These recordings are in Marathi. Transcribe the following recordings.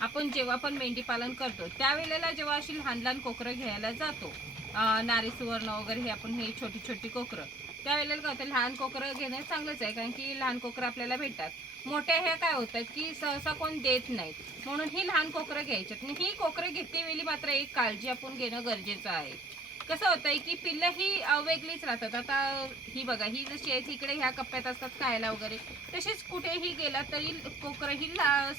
आपण जेव्हा पण मेंढी पालन करतो त्यावेळेला जेव्हा अशी लहान लहान कोकरं घ्यायला जातो नारी सुवर्ण वगैरे हे आपण हे छोटी छोटी कोकरं त्यावेळेला काय होतं लहान कोकरं घेणं चांगलंच आहे कारण की लहान कोकरं आपल्याला भेटतात. मोठ्या ह्या काय होतात की सहसा कोण देत नाहीत. म्हणून ही लहान कोकरं घ्यायच्यात आणि ही कोकरं घेते वेळी मात्र एक काळजी आपण घेणं गरजेचं आहे. कसं होतंय की पिल्लं ही वेगळीच राहतात. आता ही बघा ही जशी आहे इकडे ह्या कप्प्यात असतात खायला वगैरे तसेच कुठेही गेला तरी कोकरं ही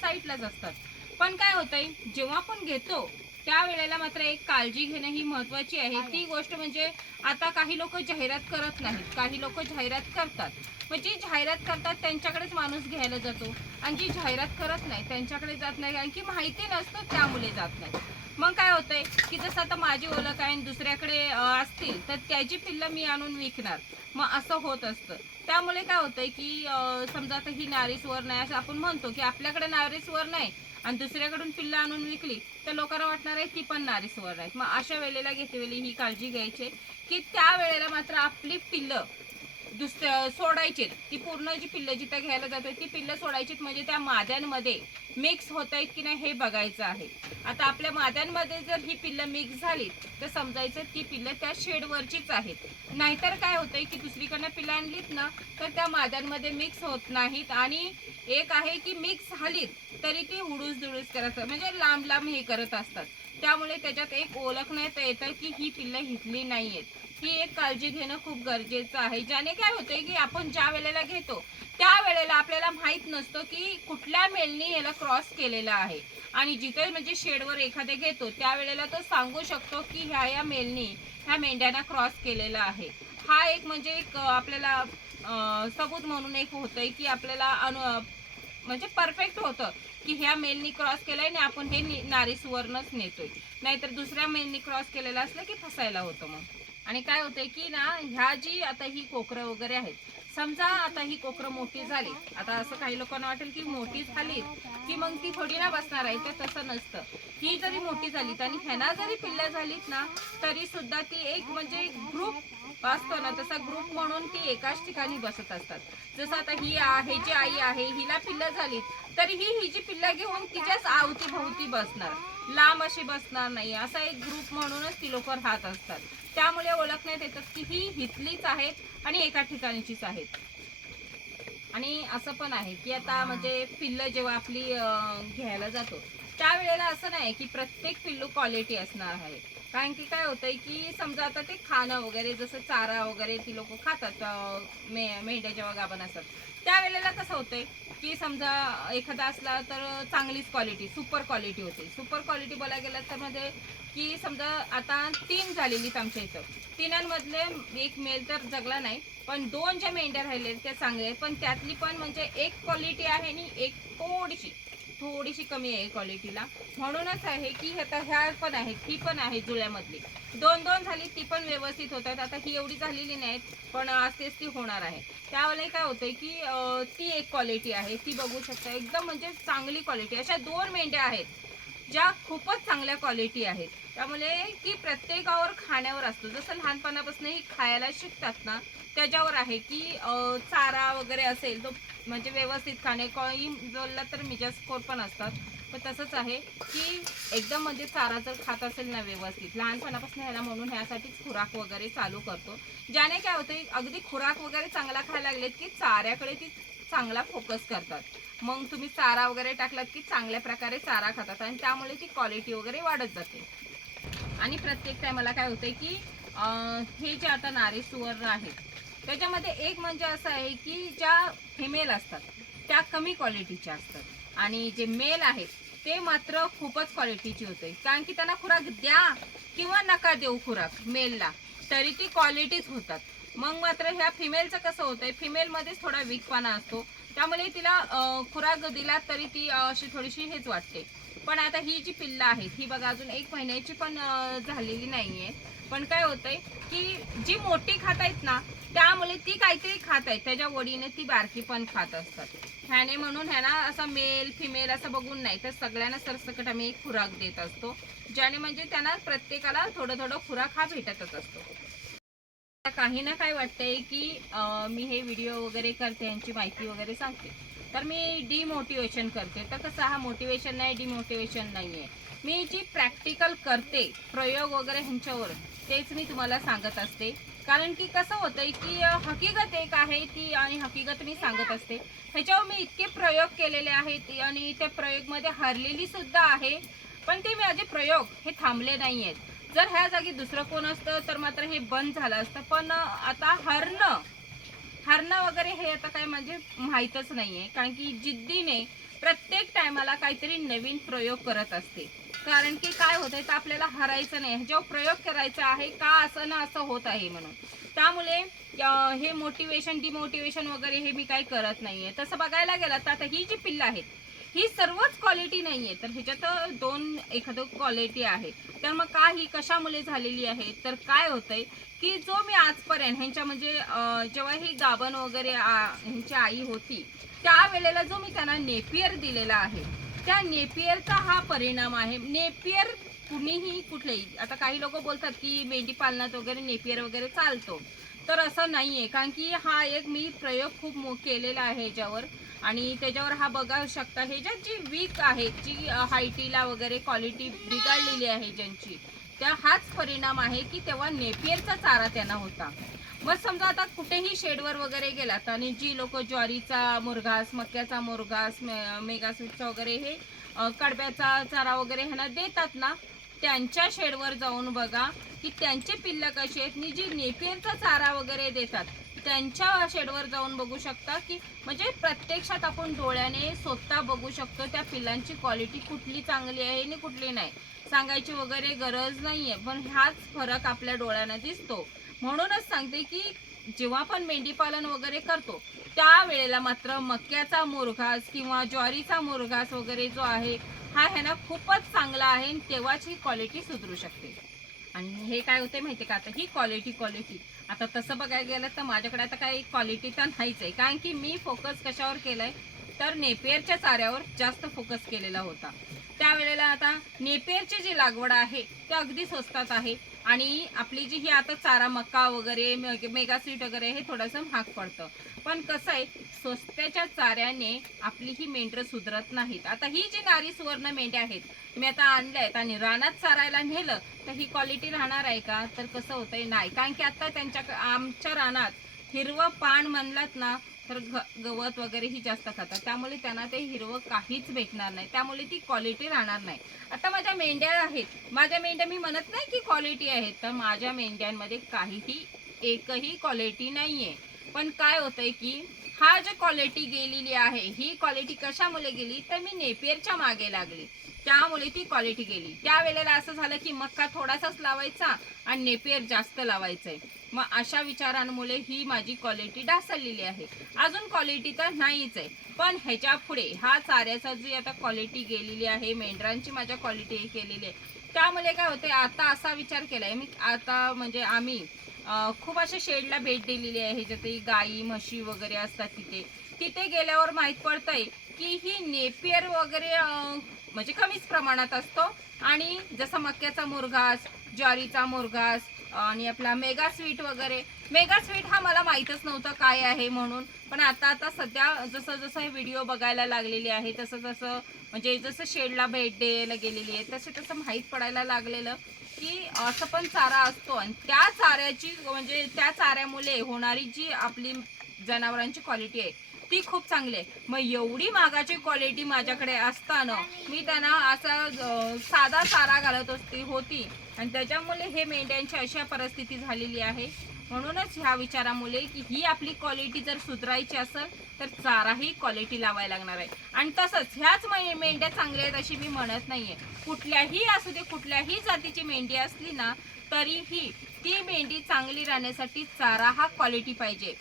साईडलाच असतात. पण काय होतंय जेव्हा आपण घेतो त्या वेळेला मात्र एक काळजी घेणं ही महत्वाची आहे. ती गोष्ट म्हणजे आता काही लोक जाहिरात करत नाहीत. काही लोक जाहिरात करतात. मग जी जाहिरात करतात त्यांच्याकडेच माणूस घ्यायला जातो. आणि जी जाहिरात करत नाही त्यांच्याकडे जात नाही. कारण की माहिती नसतं त्यामुळे जात नाही. मग काय होतंय की जसं आता माझी ओळख आहे दुसऱ्याकडे असतील तर त्याची पिल्लं मी आणून विकणार. मग असं होत असतं. त्यामुळे काय होतंय की समजा आता ही नारी सुवर्ण आहे असं आपण म्हणतो की आपल्याकडे नारी सुवर्ण आहे आणि दुसऱ्याकडून पिल्लं आणून विकली तर लोकांना वाटणार आहे ती पण नारी सुवर्ण आहेत. मग अशा वेळेला घेते ही काळजी घ्यायची की त्या वेळेला मात्र आपली पिल्लं दुसऱ्या सोडायची ती पूर्ण जी पिल्लं जिथं घ्यायला जातोय ती पिल्लं सोडायचीत म्हणजे त्या माद्यांमध्ये मिक्स होत आहेत की नाही हे बघायचं आहे. आता आपल्या माद्यांमध्ये जर ही पिल्लं मिक्स झाली तर समजायचं ती पिल्लं त्या शेडवरचीच आहेत. नाहीतर काय होतंय की दुसरीकडनं पिल्लं आणलीत ना तर त्या माद्यांमध्ये मिक्स होत नाहीत. आणि एक आहे की मिक्स झालीत तरी ती हुडूस दुडूस करत म्हणजे लांब लांब हे करत असतात. त्यामुळे त्याच्यात एक ओळख नाही येतं की ही पिल्लं हितली नाहीयेत. ही एक काळजी घेणं खूप गरजेचं आहे. ज्याने काय होतंय की आपण ज्या वेळेला घेतो त्या वेळेला आपल्याला माहीत नसतं की कुठल्या मेलनी याला क्रॉस केलेला आहे. आणि जिथे म्हणजे शेडवर एखादे घेतो त्यावेळेला तो सांगू शकतो की ह्या या मेलनी ह्या मेंढ्यांना क्रॉस केलेला आहे. हा एक म्हणजे एक आपल्याला सबूत म्हणून एक होतंय की आपल्याला अनु म्हणजे परफेक्ट होतं. की ह्या मेलनी क्रॉस केलाय आणि आपण हे नारी सुवर्णच नेतोय. नाहीतर दुसऱ्या मेलनी क्रॉस केलेलं असलं की फसायला होतं मग. आणि काय होतंय की ना ह्या जी आता ही कोकरं वगैरे आहेत समजा आता ही कोकरं मोठी झाली आता असं काही लोकांना वाटेल की मोठी झाली की मग ती थोडी ना बसणार आहे ते तसं नसतं. ही जरी मोठी झालीत आणि ह्यांना जरी पिल्ल्या झालीत ना तरी सुद्धा ती एक म्हणजे ग्रुप असतो ना तसा ग्रुप म्हणून ती एकाच ठिकाणी बसत असतात. जसं आता ही आहे जी आई आहे हिला पिल्लं झालीत तरी ही ही जी पिल्लं घेऊन तिच्याच अवतीभोवती बसणार. लांब अशी बसणार नाही. असा एक ग्रुप म्हणूनच ती लोक राहत असतात. त्यामुळे ओळखण्यात येतात की ही हितलीच आहेत आणि एका ठिकाणचीच आहेत. आणि असं पण आहे की आता म्हणजे पिल्लं जेव्हा आपली घ्यायला जातो त्यावेळेला असं नाही की प्रत्येक पिल्लू क्वालिटी असणार आहे. कारण की काय होतंय की समजा आता ते खाणं वगैरे जसं चारा वगैरे ती लोक खातात मे मेंढ्या जेव्हा गाभण असतात. त्यावेळेला कसं होतंय की समजा एखादा असला तर चांगलीच क्वालिटी सुपर क्वालिटी होते. सुपर क्वालिटी बोलायला गेलं तर म्हणजे की समजा आता तीन झालेलीच आमच्या इथं. तिनांमधले एक मेल तर जगला नाही पण दोन ज्या मेंढ्या राहिल्या त्या चांगल्या आहेत. पण त्यातली पण म्हणजे एक क्वालिटी आहे आणि एक थोडीशी. थोडीशी कमी आहे क्वालिटीला म्हणूनच आहे की आता ह्या पण आहेत ही पण आहे जुळ्यामधली. दोन दोन झाली ती पण व्यवस्थित होत आहेत आता ही एवढी झालेली नाहीत पण असतेच ती होणार आहे. त्यावेळेला काय होतंय की ती एक क्वालिटी आहे. ती बघू शकता. एकदम म्हणजे चांगली क्वालिटी अशा दोन मेंढ्या आहेत ज्या खूपच चांगल्या क्वालिटी आहेत. त्यामुळे की प्रत्येकावर खाण्यावर असतो. जसं लहानपणापासून ही खायला शिकतात ना त्याच्यावर आहे की चारा वगैरे असेल तो म्हणजे व्यवस्थित खाणे कोणी बोलला तर मिजास्कोर पण असतात. पण तसंच आहे की एकदम म्हणजे चारा जर खात असेल ना व्यवस्थित लहानपणापासून ह्याला म्हणून ह्यासाठीच खुराक वगैरे चालू करतो. ज्याने काय होतं अगदी खुराक वगैरे चांगला खायला लागलेत की चाऱ्याकडे ती चांगला फोकस करतात. मग तुम्ही चारा वगैरे टाकलात की चांगल्या प्रकारे चारा खातात आणि त्यामुळे ती क्वालिटी वगैरे वाढत जाते. आणि प्रत्येक टायमाला काय होतंय की हे जे आता नारी सुवर्ण आहेत त्याच्यामध्ये एक म्हणजे असं आहे की ज्या फिमेल असतात त्या कमी क्वालिटीच्या असतात. आणि जे मेल आहेत ते मात्र खूपच क्वालिटीची होते कारण की त्यांना खुराक द्या किंवा नका देऊ खुराक मेलला तरी ती क्वालिटीच होतात. मग मात्र ह्या फिमेलचं कसं होतंय फिमेलमध्येच थोडा वीकपणा असतो. त्यामुळे तिला खुराक दिला तरी ती अशी थोडीशी हेच वाटते. पण आता ही जी पिल्लं आहेत ही बघा अजून एक महिन्याची पण झालेली झालेली नाहीये. पण काय होतंय की जी मोठी खात आहेत ना त्यामुळे ती काहीतरी खात आहेत. त्याच्या वडीने ती बारकी पण खात असतात. ह्याने म्हणून ह्याना असं मेल फिमेल असं बघून नाही तर सगळ्यांना सरसकट आम्ही एक खुराक देत असतो ज्याने म्हणजे त्यांना प्रत्येकाला थोडं थोडं खुराक हा भेटतच असतो. काही ना काय वाटतंय की मी हे व्हिडिओ वगैरे करते यांची माहिती वगैरे सांगते. तर मी डिमोटिवेशन करते. तर कसं हा मोटिवेशन नाही डिमोटिवेशन नाही आहे मी जी प्रॅक्टिकल करते प्रयोग वगैरे ह्यांच्यावर तेच मी तुम्हाला सांगत असते. कारण की कसं होतंय की हकीकत एक आहे ती आणि हकीकत मी सांगत असते. ह्याच्यावर मी इतके प्रयोग केलेले आहेत आणि त्या प्रयोगमध्ये हरलेली सुद्धा आहे. पण ते माझे प्रयोग हे थांबले नाही आहेत जर ह्या जागी दुसरं कोण असतं तर मात्र हे बंद झालं असतं. पण आता हरणं हरणं वगैरे हे आता काय म्हणजे माहीतच नाही आहे कारण की जिद्दीने प्रत्येक टायमाला काहीतरी नवीन प्रयोग करत असते. कारण की काय होत आहे तर आपल्याला हरायचं नाही. जेव्हा प्रयोग करायचा आहे का असं ना असं होत आहे म्हणून. त्यामुळे हे मोटिवेशन डिमोटिवेशन वगैरे हे मी काही करत नाही आहे तसं बघायला गेलं तर आता ही जी पिल्लं आहेत ही सर्वच क्वालिटी नाही आहे तर ह्याच्यात दोन एखादं क्वालिटी आहे. तर मग का ही कशामुळे झालेली आहे? तर काय होतंय की जो मी आजपर्यंत ह्यांच्या म्हणजे जेव्हा ही गाभण वगैरे ह्यांची आई होती त्यावेळेला जो मी त्यांना नेपियर दिलेला आहे त्या नेपियरचा हा परिणाम आहे. नेपियर कुणीही कुठलेही आता काही लोक बोलतात की मेंढी पालनात वगैरे नेपियर वगैरे चालतो. तर असं नाही आहे कारण की हा एक मी प्रयोग खूप मो केलेला आहे ह्याच्यावर. आणि त्याच्यावर हा बघा शकता हे जी वीक आहे जी हायटीला वगैरे क्वालिटी बिघडलेली आहे ज्यांची त्या हाच परिणाम आहे की तेव्हा नेपियरचा चारा त्यांना होता. मग समजा आता कुठेही शेडवर वगैरे गेलात आणि जी लोक ज्वारीचा मुरघास मक्याचा मुरघास मे- मेगास्वीटचा वगैरे हे कडब्याचा चारा वगैरे ह्यांना देतात ना त्यांच्या शेडवर जाऊन बघा की त्यांचे पिल्लं कशी आहेत आणि जी नेपियरचा चारा वगैरे देतात त्यांच्या शेडवर जाऊन बघू शकता की म्हणजे प्रत्यक्षात आपण डोळ्याने स्वतः बघू शकतो त्या पिल्लांची क्वालिटी कुठली चांगली आहे आणि कुठली नाही. सांगायची वगैरे गरज नाही आहे पण हाच फरक आपल्या डोळ्याने दिसतो. म्हणूनच सांगते की जेव्हा पण मेंढीपालन वगैरे करतो त्या वेळेला मात्र मक्याचा मुरघास किंवा ज्वारीचा मुरघास वगैरे जो आहे हा ह्यांना खूपच चांगला आहे आणि तेव्हाच ही क्वालिटी सुधरू शकते. आणि हे काय होते माहिती का? आता ही क्वालिटी क्वालिटी आता तसं बघायला गेलं तर माझ्याकडे आता काही क्वालिटी तर नाहीच आहे कारण की मी फोकस कशावर केलंय? तर नेपियरच्या चाऱ्यावर जास्त फोकस केलेला होता. त्यावेळेला आता नेपियरची जी लागवड आहे ते अगदी स्वस्तात आहे. आणि आपली जी ही आता चारा मका वगैरे मेगासीट वगैरे हे थोडंसं महाग पडतं. पण कसं आहे स्वस्त्याच्या चाऱ्याने आपली ही मेंढरं सुधरत नाहीत. आता ही जी नारी सुवर्ण मेंढ्या आहेत मी आता आणल्या आहेत आणि रानात चारायला नेलं तर ही क्वालिटी राहणार आहे का? तर कसं होतंय नाही. कारण की आता त्यांच्या आमच्या रानात हिरवं पान म्हणलात ना तर ग- गवत वगैरे ही जास्त खातात. त्यामुळे त्यांना ते हिरवं काहीच भेटणार नाही. त्यामुळे ती क्वालिटी राहणार नाही. आता माझ्या मेंढ्या आहेत. माझ्या मेंढ्या मी म्हणत नाही की क्वालिटी आहेत तर माझ्या मेंढ्यांमध्ये काहीही एकही क्वालिटी आहे पण काय होतंय की हा जो क्वालिटी गेलेली आहे ही क्वालिटी कशामुळे गेली? तर मी नेपियरच्या मागे लागली. त्यामुळे ती क्वालिटी गेली. त्यावेळेला असं झालं की मक्का थोडासाच लावायचा आणि नेपियर जास्त लावायचंय. मग अशा विचारांमुळे ही माझी क्वालिटी ढासळलेली आहे. अजून क्वालिटी तर नाहीच आहे पण ह्याच्या पुढे हा चाऱ्याचा जी आता क्वालिटी गेलेली आहे मेंढरांची माझ्या क्वालिटी केलेली आहे. त्यामुळे काय होते आता असा विचार केलाय मी आता म्हणजे आम्ही खूप अशा शेडला भेट दिलेली आहे जिथे गाई म्हशी वगैरे असतात तिथे. तिथे गेल्यावर माहीत पडतंय की ही नेपियर वगैरे म्हणजे कमीच प्रमाणात असतो. आणि जसं मक्याचा मुरघास ज्वारीचा मुरघास आणि आपला मेगा स्वीट वगैरे. मेगा स्वीट हा मला माहीतच नव्हतं काय आहे म्हणून. पण आता आता सध्या जसं जसं हे व्हिडिओ बघायला लागलेली आहे तसं जसं म्हणजे जसं शेडला भेट द्यायला गेलेली आहे तसं तसं माहीत पडायला लागलेलं. की असं पण चारा असतो आणि त्या चाऱ्याची म्हणजे त्या चाऱ्यामुळे होणारी जी आपली जनावरांची क्वालिटी आहे ती खूप चांगली आहे. मग एवढी मागाची क्वालिटी माझ्याकडे असताना मी त्यांना असा साधा चारा घालत असती होती. आणि त्याच्यामुळे हे मेंढ्यांची अशा परिस्थिती झालेली आहे. म्हणूनच ह्या विचारामुळे की ही आपली क्वालिटी जर सुधारायची असेल तर चाराही क्वालिटी लावायला लागणार आहे. आणि तसंच ह्याच मे- मेंढ्या चांगल्या आहेत अशी मी म्हणत नाही आहे कुठल्याही असू दे कुठल्याही जातीची मेंढी असली ना तरीही ती मेंढी चांगली राहण्यासाठी चारा हा क्वालिटी पाहिजे.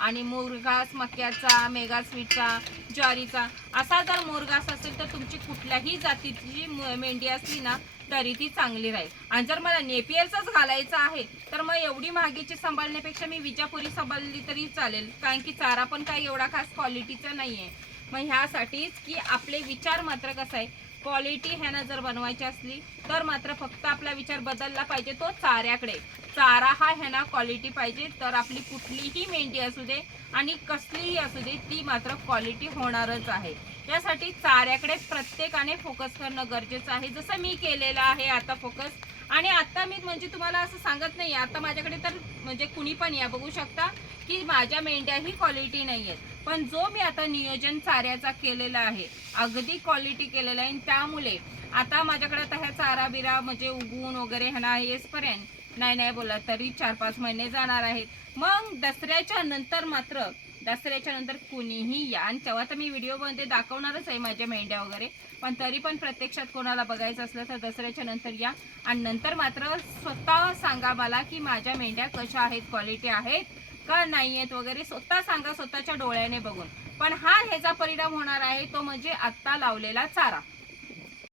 आणि मुरघास मक्याचा मेगा स्वीटचा ज्वारीचा असा जर मुरघास असेल तर तुमची कुठल्याही जातीची मेंढी असली ना तरी ती चांगली राहील. आणि जर मला नेपियरचाच घालायचं आहे तर मग एवढी महागीची सांभाळण्यापेक्षा मी विजापुरी सांभाळली तरी चालेल. कारण की चारा पण काही एवढा खास क्वालिटीचा नाही आहे मग ह्यासाठीच की आपले विचार मात्र कसं आहे क्वालिटी ह्यानं जर बनवायची असली तर मात्र फक्त आपला विचार बदलला पाहिजे तो चाऱ्याकडे. चारा हा ह्यांना क्वालिटी पाहिजे. तर आपली कुठलीही मेंढी असू दे आणि कसलीही असू दे ती मात्र क्वालिटी होणारच आहे. यासाठी चाऱ्याकडे प्रत्येकाने फोकस करणं गरजेचं आहे. जसं मी केलेलं आहे आता फोकस आणि आता मी म्हणजे तुम्हाला असं सांगत नाही आता माझ्याकडे तर म्हणजे कुणी पण या बघू शकता की माझ्या मेंढ्या ही क्वालिटी नाही आहेत पण जो मी आता नियोजन चाऱ्याचा केलेला आहे अगदी क्वालिटी केलेला आहे आणि त्यामुळे आता माझ्याकडे आता ह्या चारा बिरा म्हणजे उगवून वगैरे ह्याना येसपर्यंत नाही नाही बोला तरी चार पाच महिने जाणार आहेत. मग दसऱ्याच्या नंतर मात्र दसऱ्याच्या नंतर कुणीही या आणि तेव्हा तर मी व्हिडिओमध्ये दाखवणारच आहे माझ्या मेंढ्या वगैरे. पण तरी पण प्रत्यक्षात कोणाला बघायचं असलं तर दसऱ्याच्या नंतर या. आणि नंतर मात्र स्वतः सांगा मला की माझ्या मेंढ्या कशा आहेत क्वालिटी आहेत का नाही आहेत वगैरे स्वतः सांगा स्वतःच्या डोळ्याने बघून. पण हा ह्याचा परिणाम होणार आहे तो म्हणजे आत्ता लावलेला चारा.